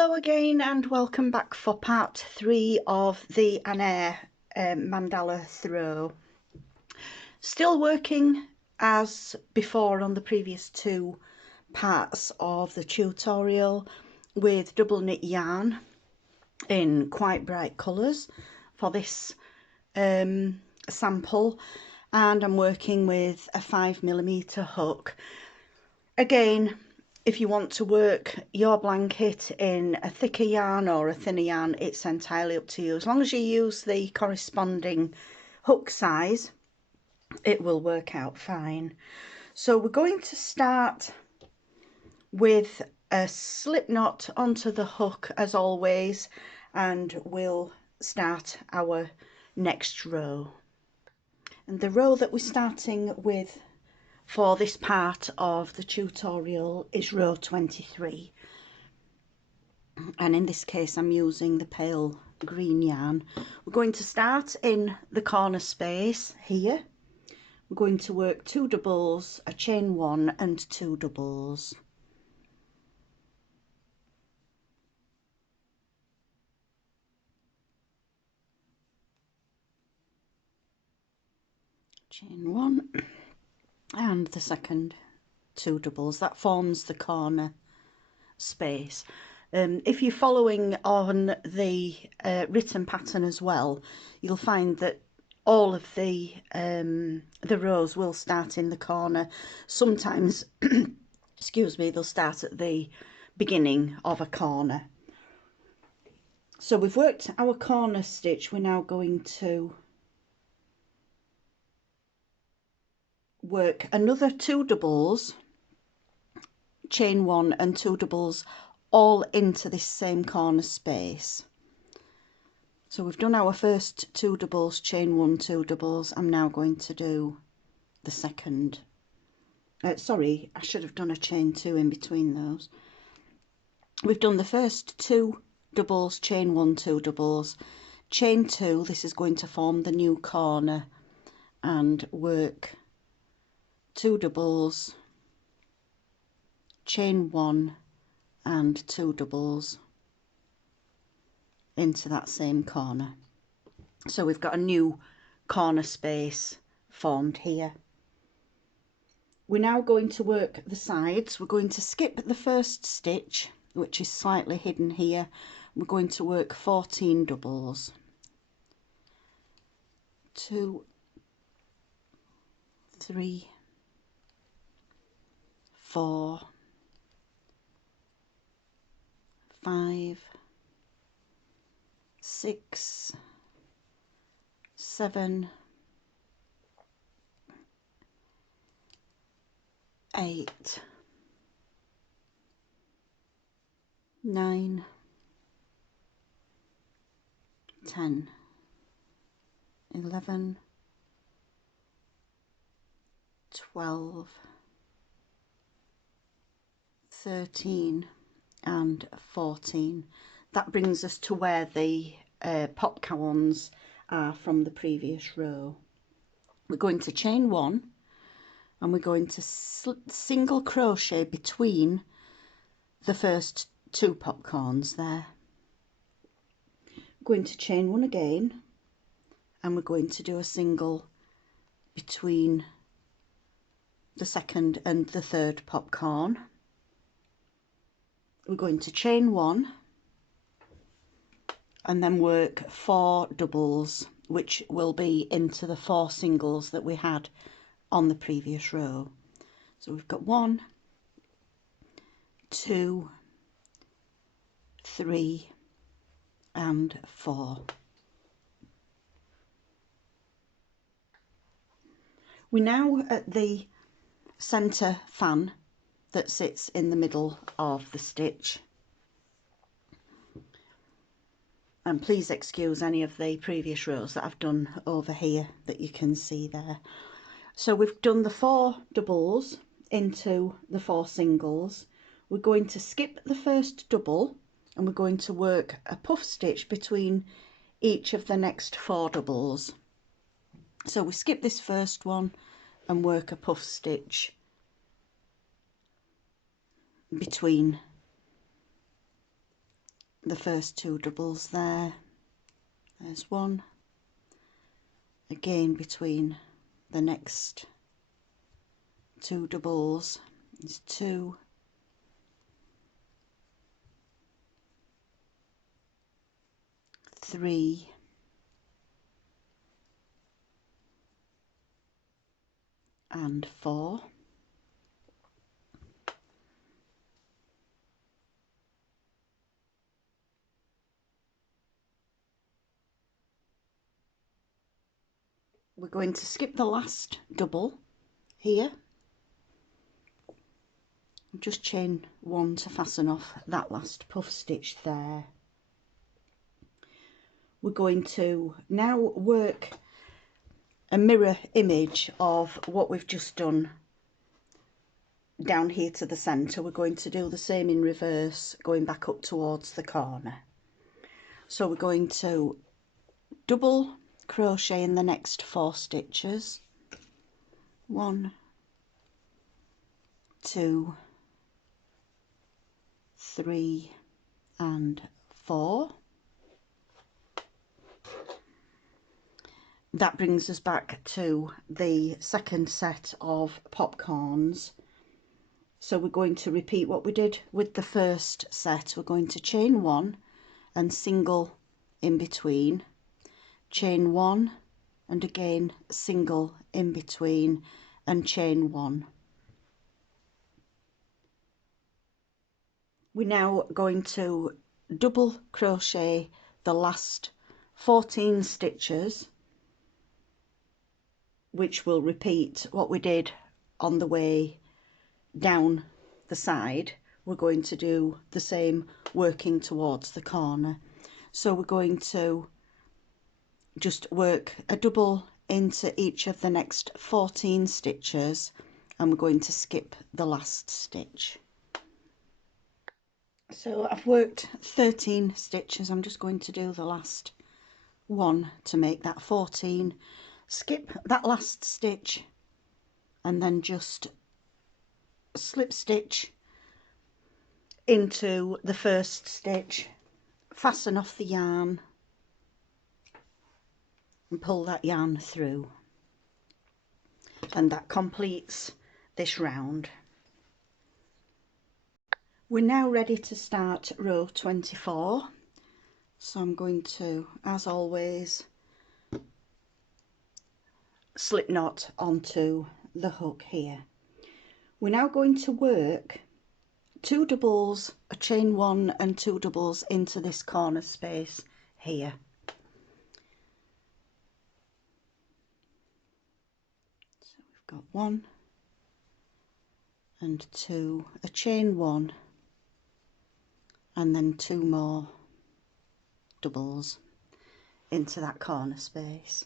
Hello again and welcome back for part 3 of the Eanair mandala throw. Still working as before on the previous 2 parts of the tutorial with double knit yarn in quite bright colours for this sample, and I'm working with a 5mm hook. Again, if you want to work your blanket in a thicker yarn or a thinner yarn, it's entirely up to you. As long as you use the corresponding hook size, it will work out fine. So we're going to start with a slip knot onto the hook as always, and we'll start our next row. And the row that we're starting with for this part of the tutorial is row 23, and in this case I'm using the pale green yarn. We're going to start in the corner space here. We're going to work 2 doubles, a chain 1 and 2 doubles. Chain 1 and the second 2 doubles. That forms the corner space. If you're following on the written pattern as well, you'll find that all of the rows will start in the corner. Sometimes excuse me, they'll start at the beginning of a corner. So we've worked our corner stitch. We're now going to work another 2 doubles, chain 1 and 2 doubles, all into this same corner space. So we've done our first 2 doubles, chain 1, 2 doubles. I'm now going to do the second. Sorry, I should have done a chain 2 in between those. We've done the first 2 doubles, chain 1, 2 doubles, chain 2. This is going to form the new corner, and work 2 doubles, chain 1 and 2 doubles into that same corner. So we've got a new corner space formed here. We're now going to work the sides. We're going to skip the first stitch, which is slightly hidden here. We're going to work 14 doubles. 2, 3, 4, 5, 6, 7, 8, 9, 10, 11, 12, 13 and 14. That brings us to where the popcorns are from the previous row. We're going to chain 1 and we're going to single crochet between the first 2 popcorns there. We're going to chain 1 again, and we're going to do a single between the second and the third popcorn. We're going to chain 1 and then work 4 doubles, which will be into the 4 singles that we had on the previous row. So we've got 1, 2, 3 and 4. We're now at the centre fan that sits in the middle of the stitch, and please excuse any of the previous rows that I've done over here that you can see there. So we've done the 4 doubles into the 4 singles. We're going to skip the first double and we're going to work a puff stitch between each of the next 4 doubles. So we skip this first one and work a puff stitch between the first 2 doubles there. There's 1, again between the next 2 doubles is 2, 3, and 4. We're going to skip the last double here, just chain 1 to fasten off that last puff stitch there. We're going to now work a mirror image of what we've just done down here to the centre. We're going to do the same in reverse, going back up towards the corner. So we're going to double crochet in the next 4 stitches. 1, 2, 3, and 4. That brings us back to the second set of popcorns. So we're going to repeat what we did with the first set. We're going to chain 1 and single in between, chain 1 and again single in between, and chain 1. We're now going to double crochet the last 14 stitches, which will repeat what we did on the way down the side. We're going to do the same working towards the corner. So we're going to just work a double into each of the next 14 stitches, and we're going to skip the last stitch. So I've worked 13 stitches. I'm just going to do the last one to make that 14, skip that last stitch, and then just slip stitch into the first stitch, fasten off the yarn and pull that yarn through, and that completes this round. We're now ready to start row 24, so I'm going to, as always, slip knot onto the hook here. We're now going to work 2 doubles, a chain 1 and 2 doubles into this corner space here. So we've got 1 and 2, a chain 1, and then 2 more doubles into that corner space.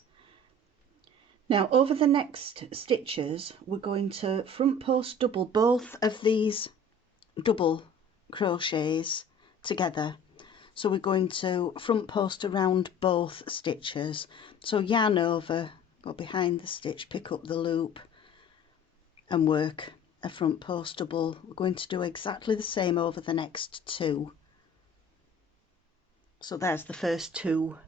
Now over the next stitches we're going to front post double both of these double crochets together. So we're going to front post around both stitches. So yarn over, go behind the stitch, pick up the loop and work a front post double. We're going to do exactly the same over the next 2. So there's the first 2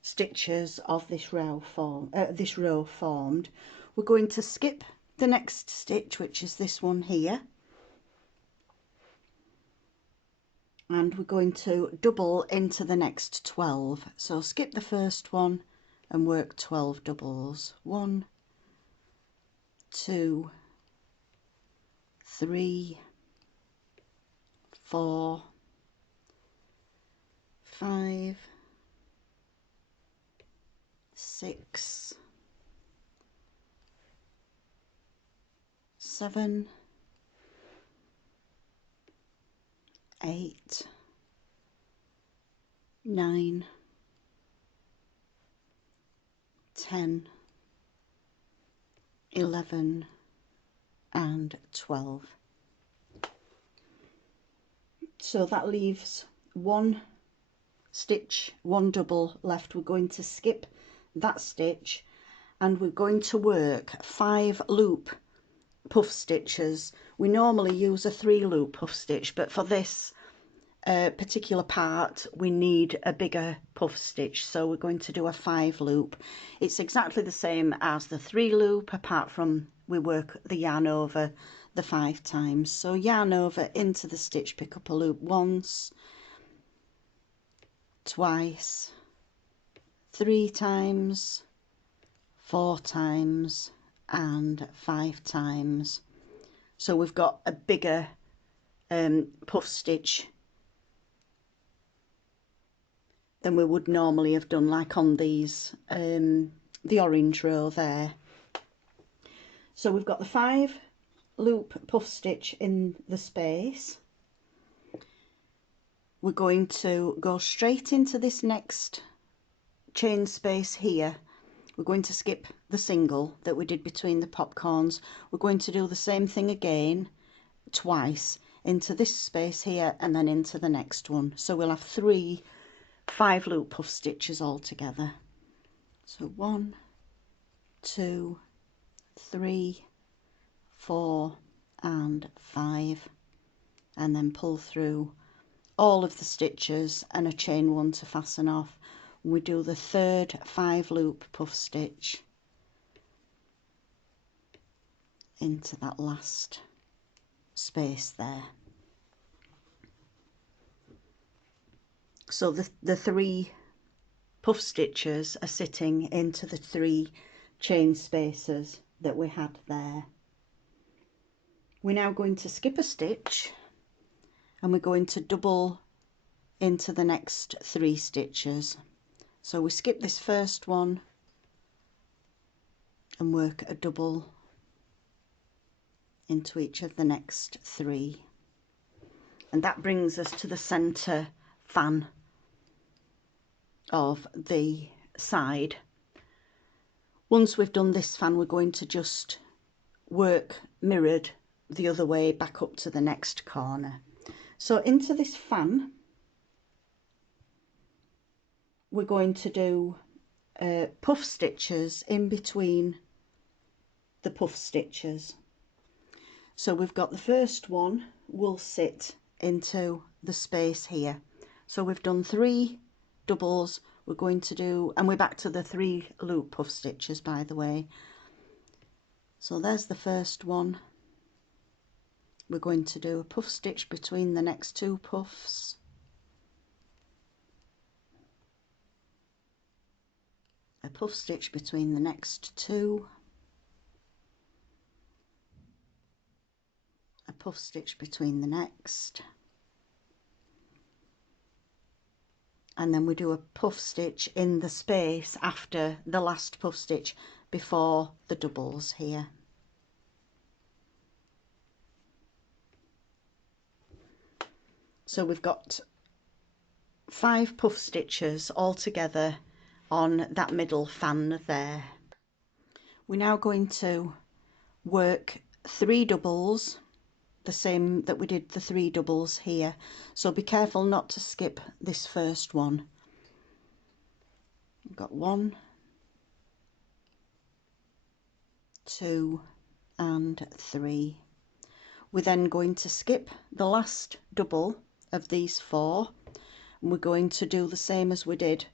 stitches of this row formed. We're going to skip the next stitch, which is this one here, and we're going to double into the next 12. So skip the first one and work 12 doubles. 1, 2, 3, 4, 5, 6, 7, 8, 9, 10, 11, and 12. So that leaves 1 stitch, 1 double left. We're going to skip that stitch and we're going to work 5 loop puff stitches. We normally use a 3 loop puff stitch, but for this particular part we need a bigger puff stitch, so we're going to do a 5 loop. It's exactly the same as the 3 loop, apart from we work the yarn over the 5 times. So yarn over into the stitch, pick up a loop once, twice, 3 times, 4 times and 5 times. So we've got a bigger puff stitch than we would normally have done, like on these the orange row there. So we've got the 5 loop puff stitch in the space. We're going to go straight into this next chain space here. We're going to skip the single that we did between the popcorns. We're going to do the same thing again twice into this space here and then into the next one. So we'll have 3 5 loop puff stitches all together. So 1, 2, 3, 4 and 5, and then pull through all of the stitches and a chain 1 to fasten off. We do the 3rd 5 loop puff stitch into that last space there. So the 3 puff stitches are sitting into the 3 chain spaces that we had there. We're now going to skip a stitch and we're going to double into the next 3 stitches. So we skip this first one and work a double into each of the next 3, and that brings us to the center fan of the side. Once we've done this fan, we're going to just work mirrored the other way back up to the next corner. So into this fan we're going to do puff stitches in between the puff stitches. So we've got the first one will sit into the space here. So we've done 3 doubles. We're going to do, and we're back to the 3 loop puff stitches, by the way. So there's the first one. We're going to do a puff stitch between the next 2 puffs, a puff stitch between the next 2, a puff stitch between the next, and then we do a puff stitch in the space after the last puff stitch before the doubles here. So we've got 5 puff stitches all together on that middle fan there. We're now going to work 3 doubles, the same that we did the 3 doubles here. So be careful not to skip this first one. We've got 1, 2 and 3. We're then going to skip the last double of these 4, and we're going to do the same as we did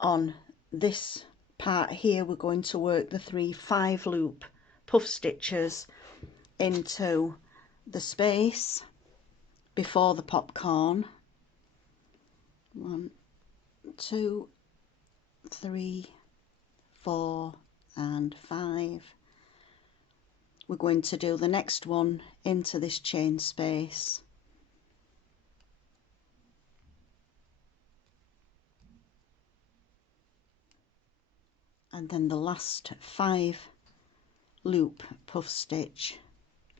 on this part here. We're going to work the 3 5 loop puff stitches into the space before the popcorn. 1, 2, 3, 4 and 5. We're going to do the next one into this chain space, and then the last 5 loop puff stitch,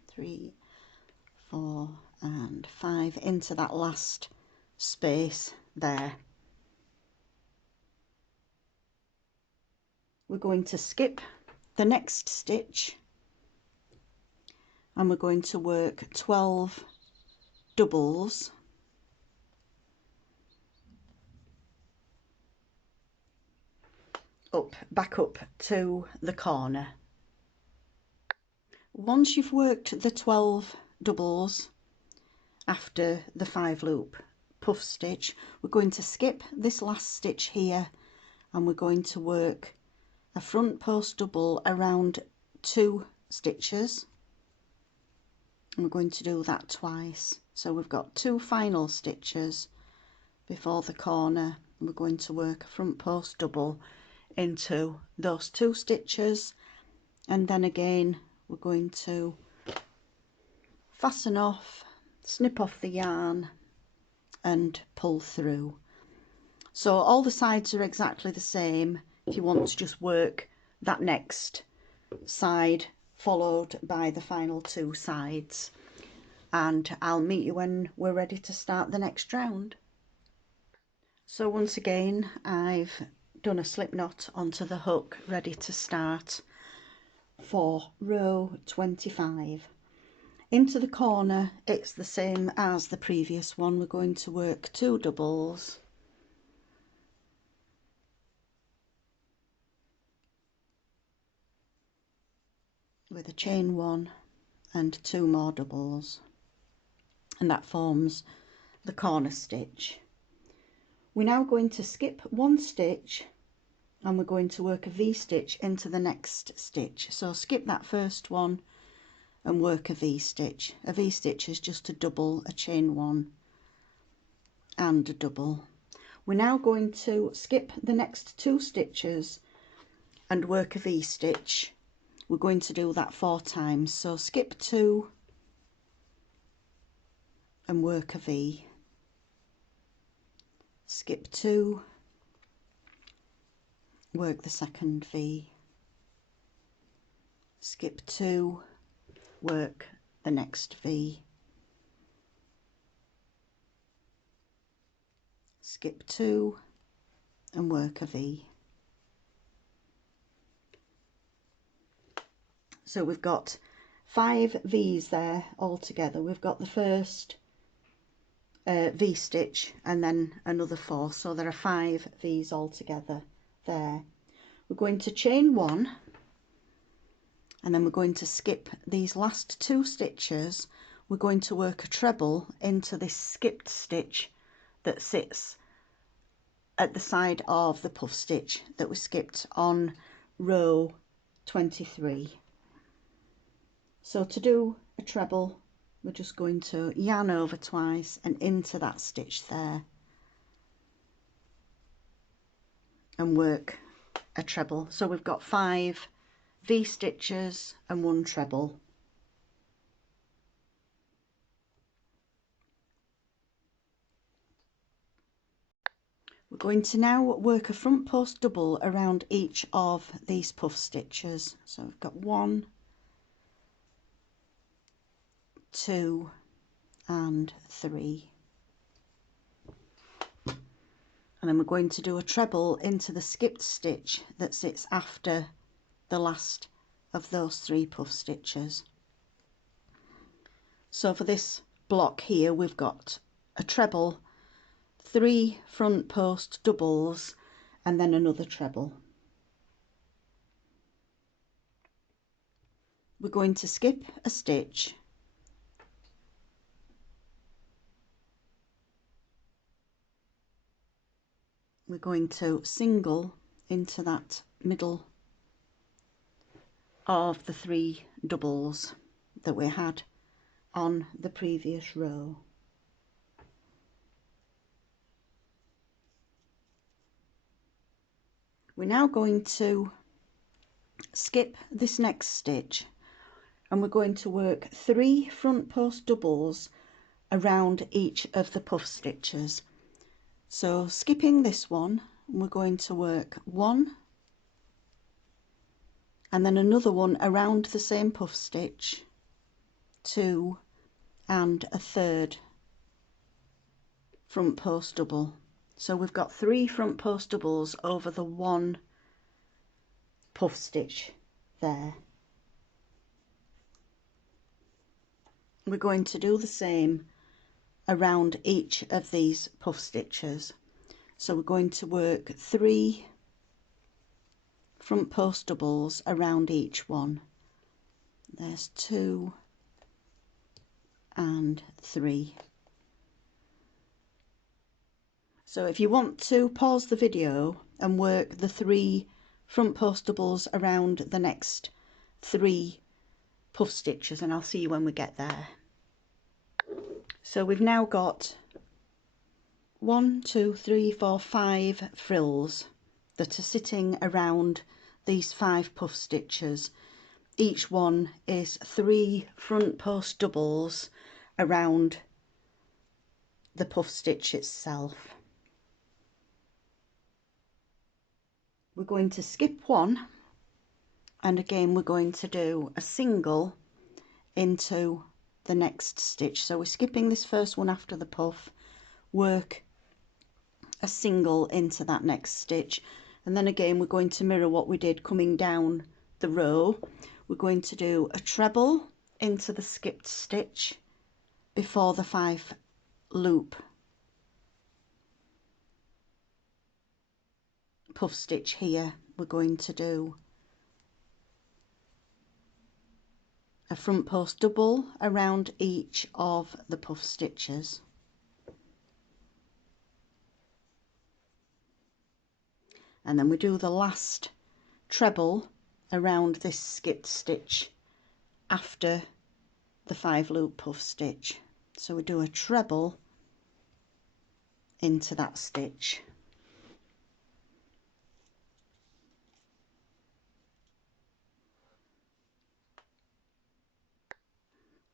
3, 4 and 5 into that last space there. We're going to skip the next stitch and we're going to work 12 doubles back up to the corner. Once you've worked the 12 doubles after the 5 loop puff stitch, we're going to skip this last stitch here and we're going to work a front post double around 2 stitches, and we're going to do that twice. So we've got 2 final stitches before the corner, and we're going to work a front post double into those 2 stitches, and then again we're going to fasten off, snip off the yarn and pull through. So all the sides are exactly the same. If you want to just work that next side followed by the final 2 sides, and I'll meet you when we're ready to start the next round. So once again I've done a slip knot onto the hook, ready to start for row 25. Into the corner it's the same as the previous one. We're going to work 2 doubles, with a chain 1 and 2 more doubles, and that forms the corner stitch. We're now going to skip 1 stitch and we're going to work a V-stitch into the next stitch. So skip that first one and work a V-stitch. A V-stitch is just a double, a chain 1 and a double. We're now going to skip the next 2 stitches and work a V-stitch. We're going to do that 4 times. So skip 2 and work a V. Skip 2, work the second V. Skip 2, work the next V. Skip 2 and work a V. So we've got 5 V's there all together. We've got the first V stitch and then another 4, so there are 5 V's all together there. We're going to chain 1 and then we're going to skip these last 2 stitches. We're going to work a treble into this skipped stitch that sits at the side of the puff stitch that we skipped on row 23. So to do a treble, we're just going to yarn over twice and into that stitch there and work a treble. So we've got 5 V stitches and 1 treble. We're going to now work a front post double around each of these puff stitches. So we've got 1, 2 and 3, and then we're going to do a treble into the skipped stitch that sits after the last of those 3 puff stitches. So for this block here we've got a treble, 3 front post doubles and then another treble. We're going to skip a stitch, we're going to single into that middle of the 3 doubles that we had on the previous row. We're now going to skip this next stitch and we're going to work 3 front post doubles around each of the puff stitches. So skipping this one, we're going to work 1 and then another one around the same puff stitch, 2 and a third front post double. So we've got 3 front post doubles over the 1 puff stitch there. We're going to do the same around each of these puff stitches. So we're going to work 3 front post doubles around each one. There's 2 and 3. So if you want to pause the video and work the 3 front post doubles around the next 3 puff stitches, and I'll see you when we get there. So we've now got 1, 2, 3, 4, 5 frills that are sitting around these 5 puff stitches. Each one is 3 front post doubles around the puff stitch itself. We're going to skip one, and again we're going to do a single into the next stitch. So we're skipping this first one after the puff, work a single into that next stitch, and then again we're going to mirror what we did coming down the row. We're going to do a treble into the skipped stitch before the 5 loop puff stitch here. We're going to do a front post double around each of the puff stitches, and then we do the last treble around this skipped stitch after the 5 loop puff stitch. So we do a treble into that stitch.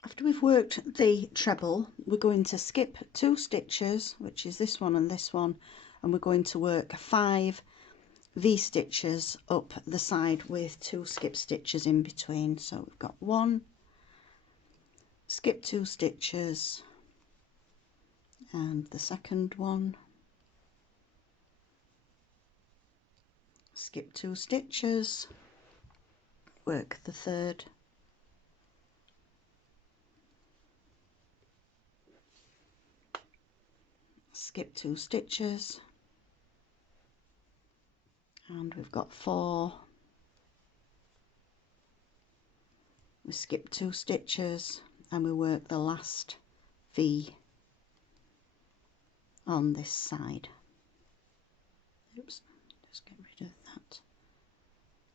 After we've worked the treble, we're going to skip 2 stitches, which is this one, and we're going to work 5 V-stitches up the side with 2 skip stitches in between. So we've got 1, skip 2 stitches, and the second one, skip 2 stitches, work the third, skip 2 stitches, and we've got 4, we skip 2 stitches, and we work the last V on this side. Oops, just get rid of that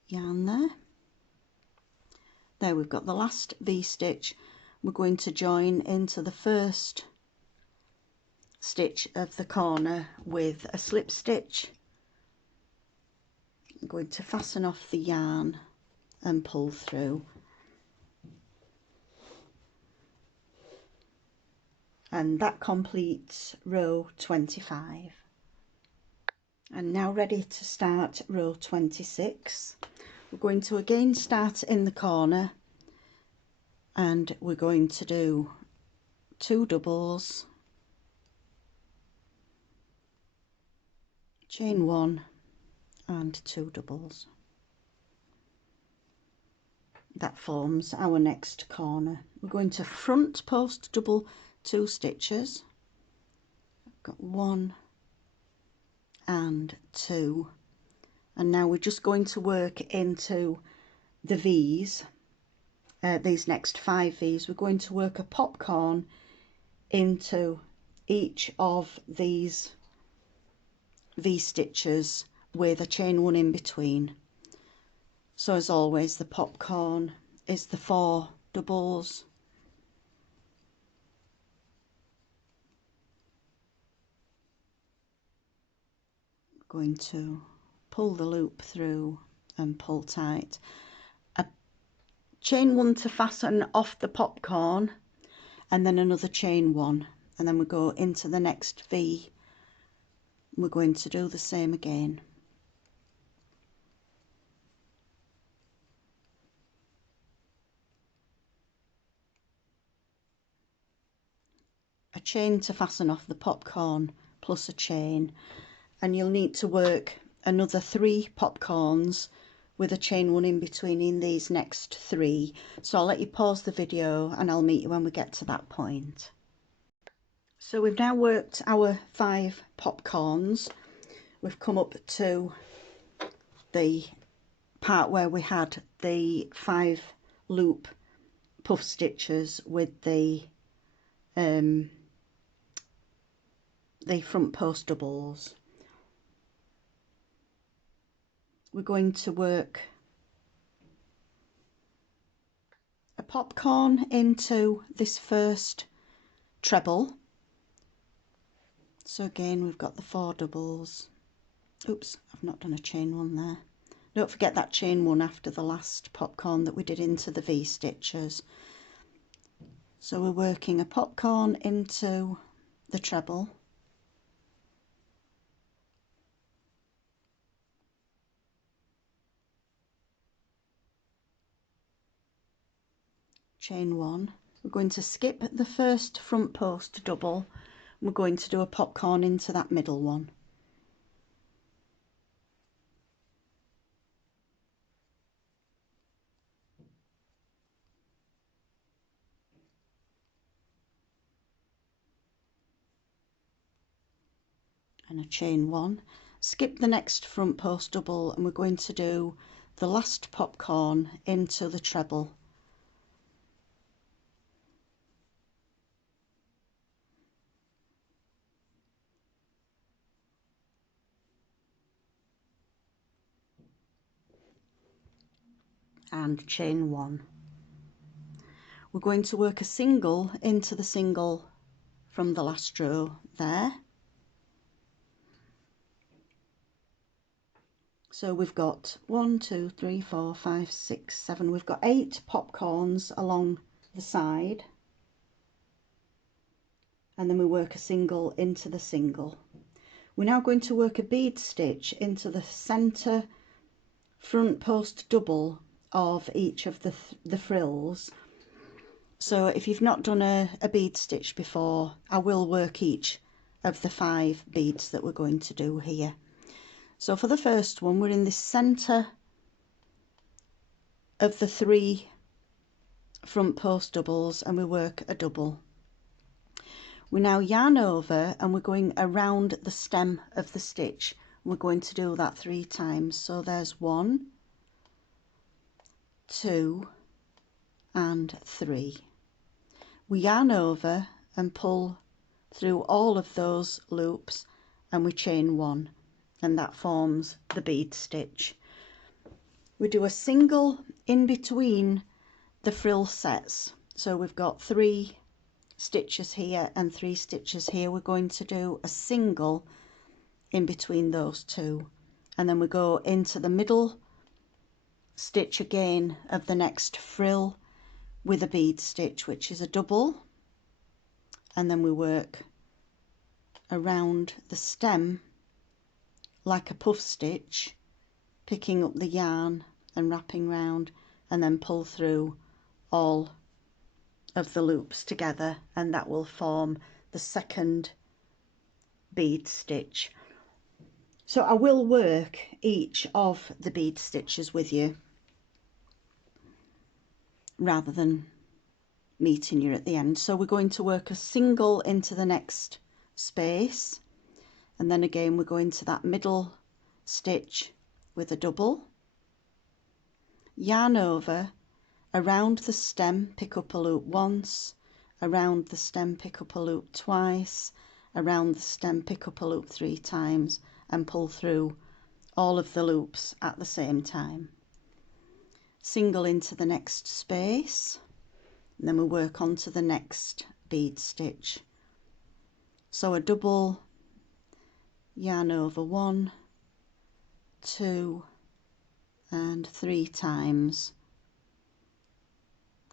yarn there. There we've got the last V stitch. We're going to join into the first stitch of the corner with a slip stitch. I'm going to fasten off the yarn and pull through, and that completes row 25. And now ready to start row 26. We're going to again start in the corner, and we're going to do 2 doubles, chain 1 and 2 doubles. That forms our next corner. We're going to front post double 2 stitches. I've got 1 and 2, and now we're just going to work into the V's, these next 5 V's. We're going to work a popcorn into each of these V stitches with a chain 1 in between. So as always, the popcorn is the 4 doubles, going to pull the loop through and pull tight, a chain 1 to fasten off the popcorn, and then another chain 1, and then we go into the next V. We're going to do the same again. A chain to fasten off the popcorn plus a chain, and you'll need to work another 3 popcorns with a chain 1 in between in these next 3. So I'll let you pause the video and I'll meet you when we get to that point. So we've now worked our 5 popcorns. We've come up to the part where we had the 5 loop puff stitches with the the front post doubles. We're going to work a popcorn into this first treble. So again, we've got the 4 doubles. Oops, I've not done a chain one there. Don't forget that chain one after the last popcorn that we did into the V stitches. So we're working a popcorn into the treble. Chain one. We're going to skip the first front post double. We're going to do a popcorn into that middle one. And a chain one, skip the next front post double, and we're going to do the last popcorn into the treble. And chain one. We're going to work a single into the single from the last row there. So we've got 1, 2, 3, 4, 5, 6, 7. We've got 8 popcorns along the side. And then we work a single into the single. We're now going to work a bead stitch into the centre front post double of each of the frills. So if you've not done a bead stitch before, I will work each of the 5 beads that we're going to do here. So for the first one, we're in the centre of the 3 front post doubles and we work a double. We now yarn over and we're going around the stem of the stitch. We're going to do that 3 times. So there's 1, 2 and 3. We yarn over and pull through all of those loops and we chain 1, and that forms the bead stitch. We do a single in between the frill sets. So we've got 3 stitches here and 3 stitches here. We're going to do a single in between those 2, and then we go into the middle stitch again of the next frill with a bead stitch, which is a double, and then we work around the stem like a puff stitch, picking up the yarn and wrapping round, and then pull through all of the loops together, and that will form the second bead stitch. So I will work each of the bead stitches with you rather than meeting you at the end. So we're going to work a single into the next space, and then again we go into that middle stitch with a double, yarn over, around the stem, pick up a loop once, around the stem, pick up a loop twice, around the stem, pick up a loop 3 times, and pull through all of the loops at the same time. Single into the next space, and then we work on to the next bead stitch. So a double, yarn over 1, 2 and 3 times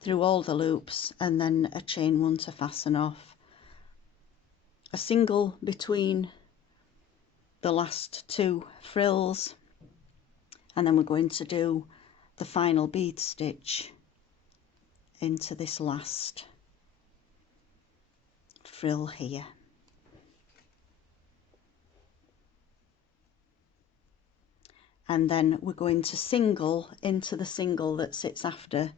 through all the loops, and then a chain 1 to fasten off, a single between the last 2 frills, and then we're going to do the final bead stitch into this last frill here. And then we're going to single into the single that sits after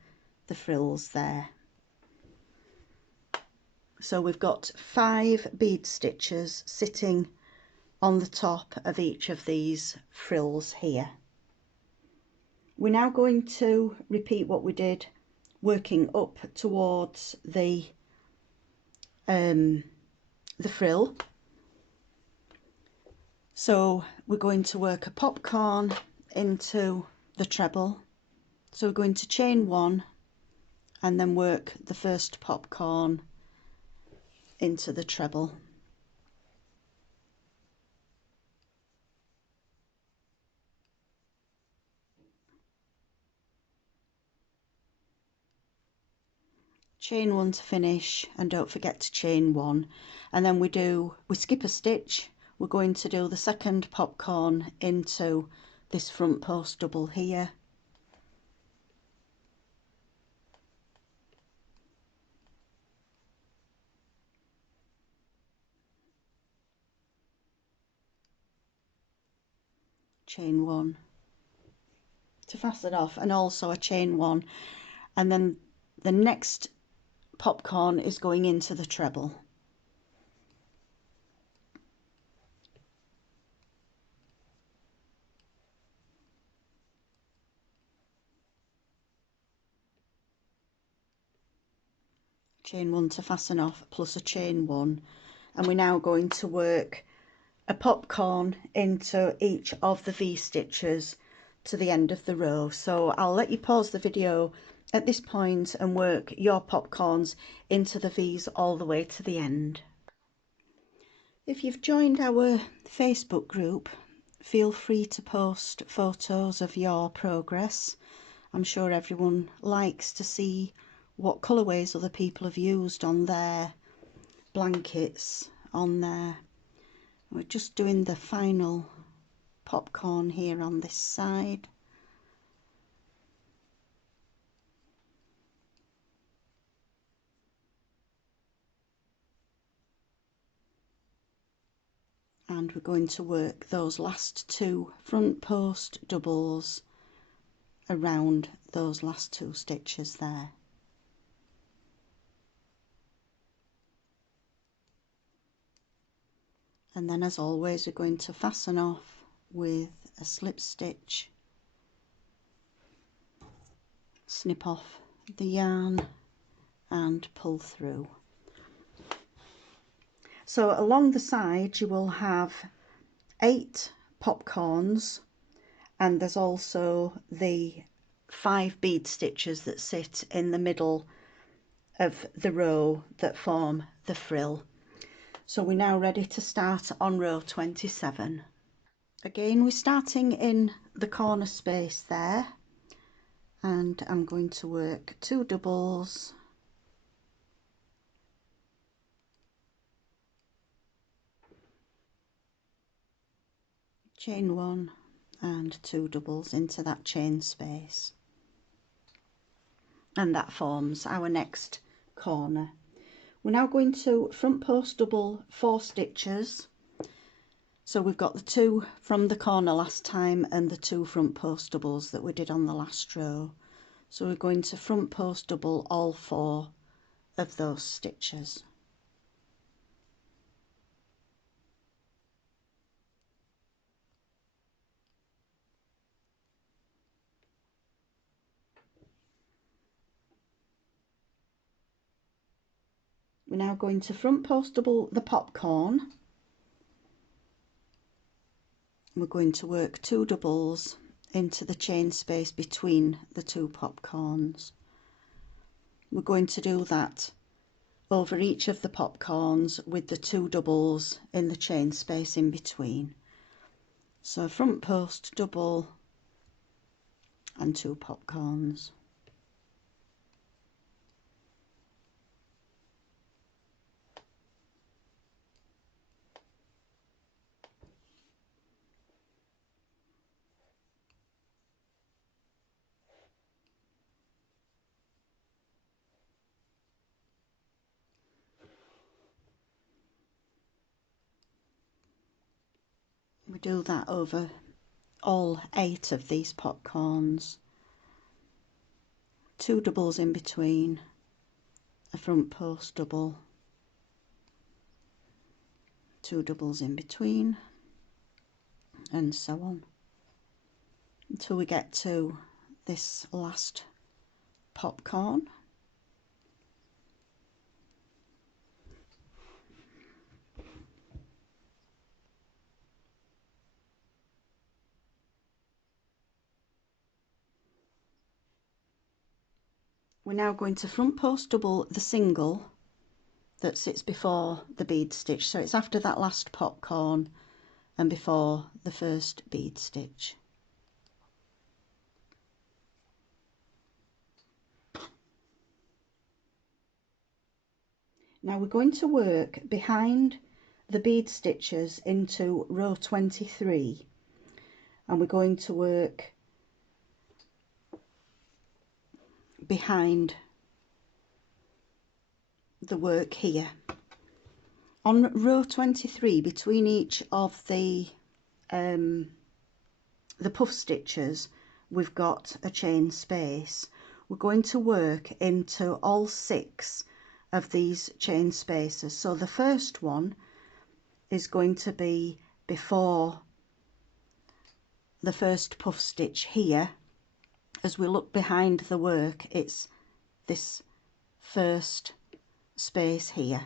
the frills there. So we've got 5 bead stitches sitting on the top of each of these frills here. We're now going to repeat what we did, working up towards the frill. So we're going to work a popcorn into the treble. So we're going to chain one and then work the first popcorn into the treble. Chain one to finish, and don't forget to chain one, and then we skip a stitch. We're going to do the second popcorn into this front post double here. Chain one to fasten off, and also a chain one, and then the next popcorn is going into the treble. Chain one to fasten off plus a chain one, and we're now going to work a popcorn into each of the V stitches to the end of the row. So I'll let you pause the video at this point and work your popcorns into the V's all the way to the end. If you've joined our Facebook group, feel free to post photos of your progress. I'm sure everyone likes to see what colourways other people have used on their blankets on there. We're just doing the final popcorn here on this side. And we're going to work those last two front post doubles around those last two stitches there. And then, as always, we're going to fasten off with a slip stitch, snip off the yarn and pull through. So along the side you will have 8 popcorns, and there's also the 5 bead stitches that sit in the middle of the row that form the frill. So we're now ready to start on row 27. Again, we're starting in the corner space there, and I'm going to work 2 doubles, chain 1 and 2 doubles into that chain space, and that forms our next corner. We're now going to front post double 4 stitches. So we've got the 2 from the corner last time and the 2 front post doubles that we did on the last row. So we're going to front post double all 4 of those stitches. We're now going to front post double the popcorn. We're going to work 2 doubles into the chain space between the 2 popcorns. We're going to do that over each of the popcorns with the 2 doubles in the chain space in between. So front post double and 2 popcorns. We do that over all 8 of these popcorns. 2 doubles in between, a front post double, 2 doubles in between, and so on until we get to this last popcorn. We're now going to front post double the single that sits before the bead stitch, so it's after that last popcorn and before the first bead stitch. Now we're going to work behind the bead stitches into row 23, and we're going to work behind the work here. On row 23, between each of the puff stitches, we've got a chain space. We're going to work into all 6 of these chain spaces. So the first one is going to be before the first puff stitch here. As we look behind the work, it's this first space here.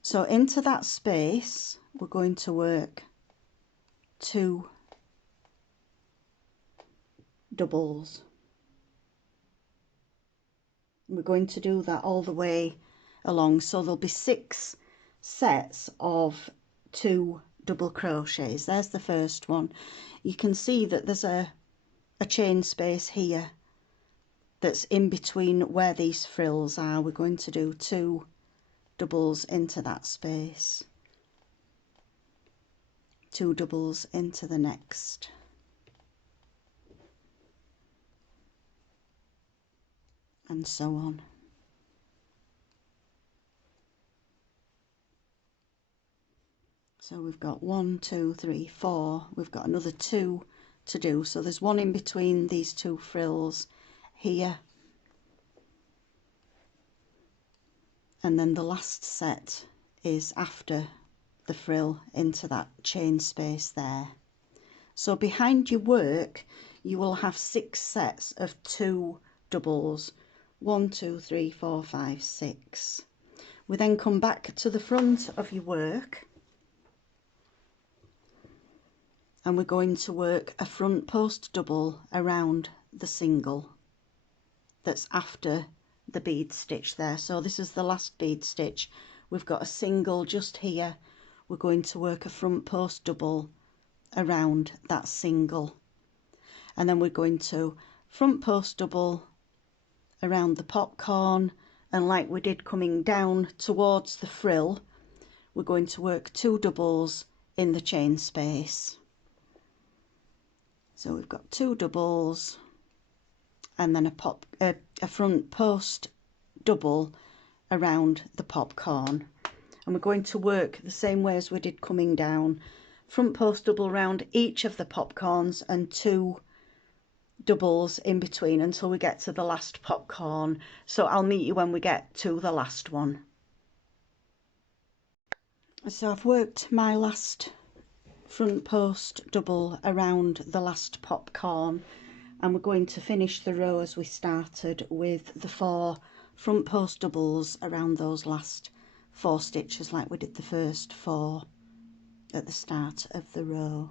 So into that space we're going to work 2 doubles. We're going to do that all the way along, so there'll be 6 sets of 2 double crochets. There's the first one. You can see that there's a chain space here that's in between where these frills are. We're going to do 2 doubles into that space, 2 doubles into the next, and so on. So we've got 1, 2, 3, 4. We've got another 2 to do. So there's 1 in between these 2 frills here, and then the last set is after the frill into that chain space there. So behind your work you will have 6 sets of 2 doubles. 1, 2, 3, 4, 5, 6. We then come back to the front of your work and we're going to work a front post double around the single that's after the bead stitch there. So this is the last bead stitch. We've got a single just here. We're going to work a front post double around that single, and then we're going to front post double around the popcorn, and like we did coming down towards the frill, we're going to work 2 doubles in the chain space. So we've got 2 doubles and then a front post double around the popcorn, and we're going to work the same way as we did coming down. Front post double around each of the popcorns and 2 doubles in between until we get to the last popcorn. So I'll meet you when we get to the last one. So I've worked my last front post double around the last popcorn, and we're going to finish the row as we started with the 4 front post doubles around those last 4 stitches like we did the first 4 at the start of the row.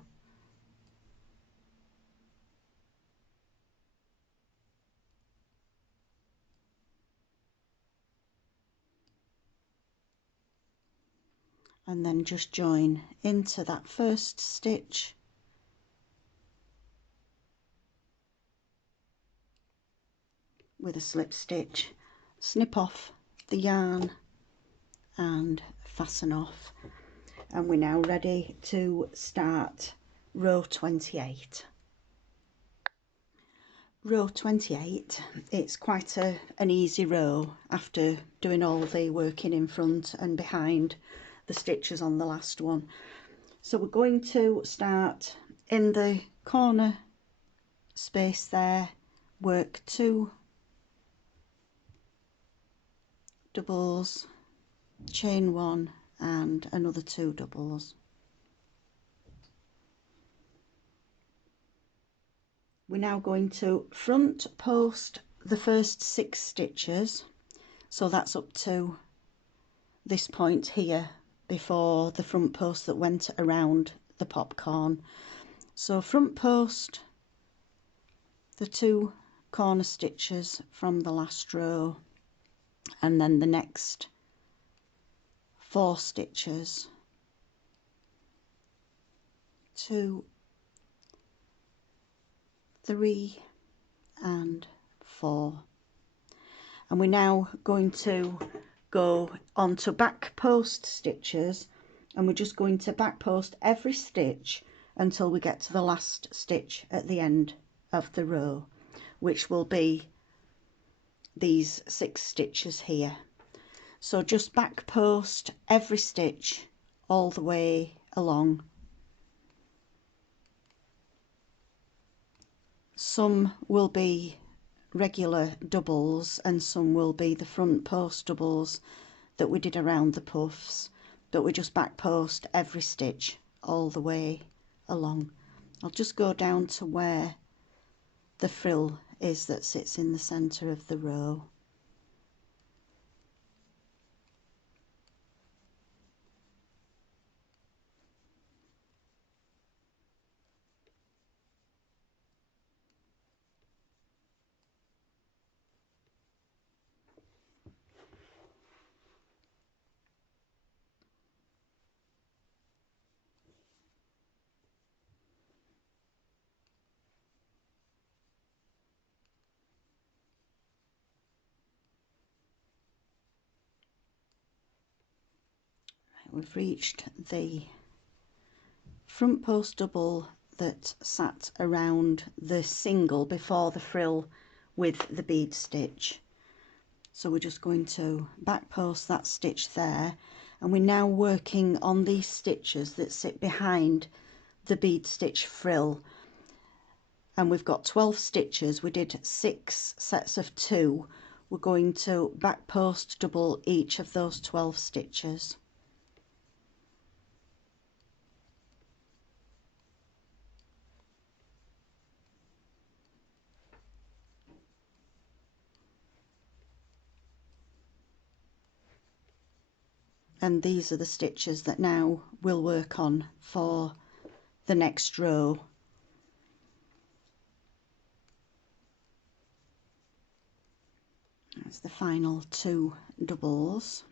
And then just join into that first stitch with a slip stitch, snip off the yarn and fasten off, and we're now ready to start row 28. Row 28, it's quite an easy row after doing all the working in front and behind the stitches on the last one. So we're going to start in the corner space there, work 2 doubles, chain 1 and another 2 doubles. We're now going to front post the first 6 stitches, so that's up to this point here before the front post that went around the popcorn. So front post the 2 corner stitches from the last row, and then the next 4 stitches, 2, 3 and 4. And we're now going to go on to back post stitches, and we're just going to back post every stitch until we get to the last stitch at the end of the row, which will be these 6 stitches here. So just back post every stitch all the way along. Some will be regular doubles and some will be the front post doubles that we did around the puffs, but we just back post every stitch all the way along. I'll just go down to where the frill is that sits in the centre of the row. We've reached the front post double that sat around the single before the frill with the bead stitch. So we're just going to back post that stitch there, and we're now working on these stitches that sit behind the bead stitch frill. And we've got 12 stitches. We did 6 sets of 2. We're going to back post double each of those 12 stitches. And these are the stitches that now we'll work on for the next row. That's the final 2 doubles,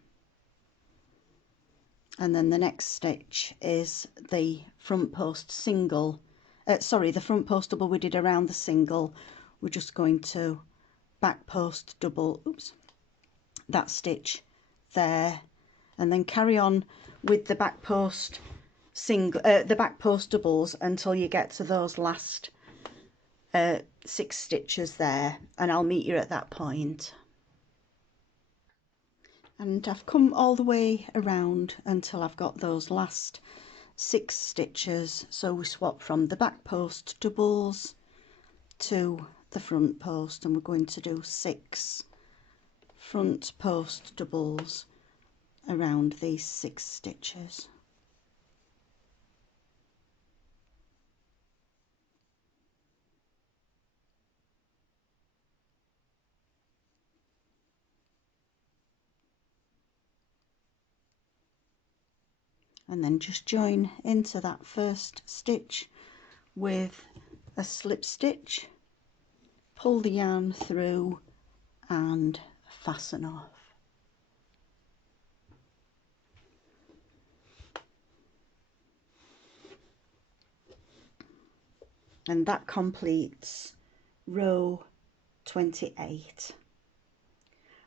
and then the next stitch is the front post single, the front post double we did around the single. We're just going to back post double, that stitch there, and then carry on with the back post the back post doubles until you get to those last 6 stitches there, and I'll meet you at that point. And I've come all the way around until I've got those last 6 stitches, so we swap from the back post doubles to the front post, and we're going to do 6 front post doubles around these 6 stitches. And then just join into that first stitch with a slip stitch, pull the yarn through and fasten off. And that completes row 28.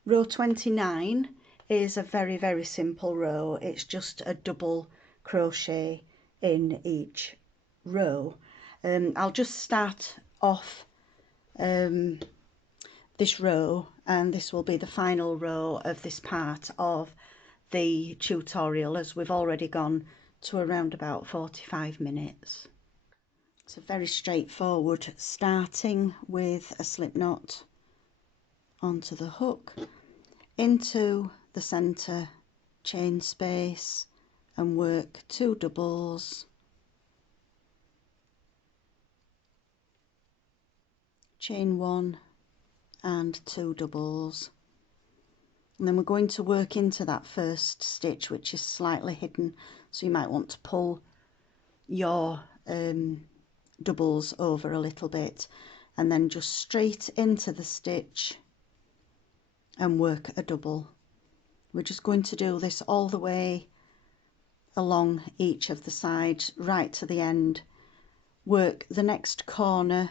Row 29 is a very, very simple row. It's just a double crochet in each row. I'll just start off this row, and this will be the final row of this part of the tutorial, as we've already gone to around about 45 minutes. So very straightforward, starting with a slip knot onto the hook, into the center chain space, and work 2 doubles, chain 1 and 2 doubles, and then we're going to work into that first stitch, which is slightly hidden, so you might want to pull your doubles over a little bit, and then just straight into the stitch and work a double. We're just going to do this all the way along each of the sides right to the end. Work the next corner,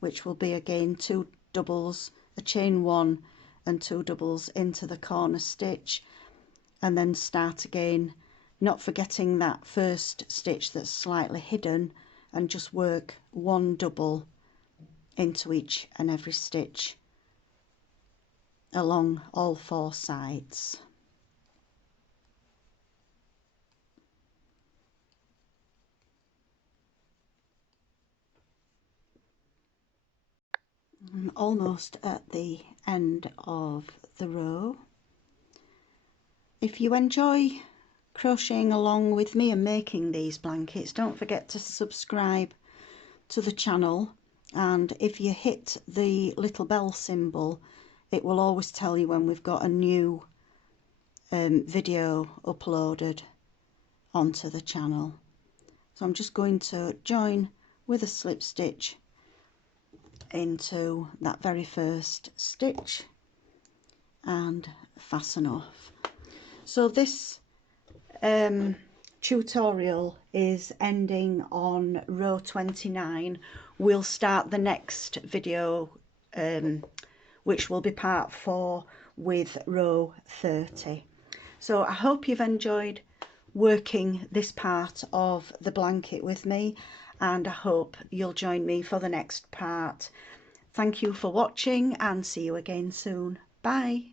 which will be again 2 doubles, a chain 1 and 2 doubles into the corner stitch, and then start again, not forgetting that first stitch that's slightly hidden, and just work 1 double into each and every stitch along all 4 sides. I'm almost at the end of the row. If you enjoy crocheting along with me and making these blankets, don't forget to subscribe to the channel, and if you hit the little bell symbol, it will always tell you when we've got a new video uploaded onto the channel. So I'm just going to join with a slip stitch into that very first stitch and fasten off. So this tutorial is ending on row 29. We'll start the next video, which will be part 4, with row 30. So I hope you've enjoyed working this part of the blanket with me, and I hope you'll join me for the next part. Thank you for watching, and see you again soon. Bye.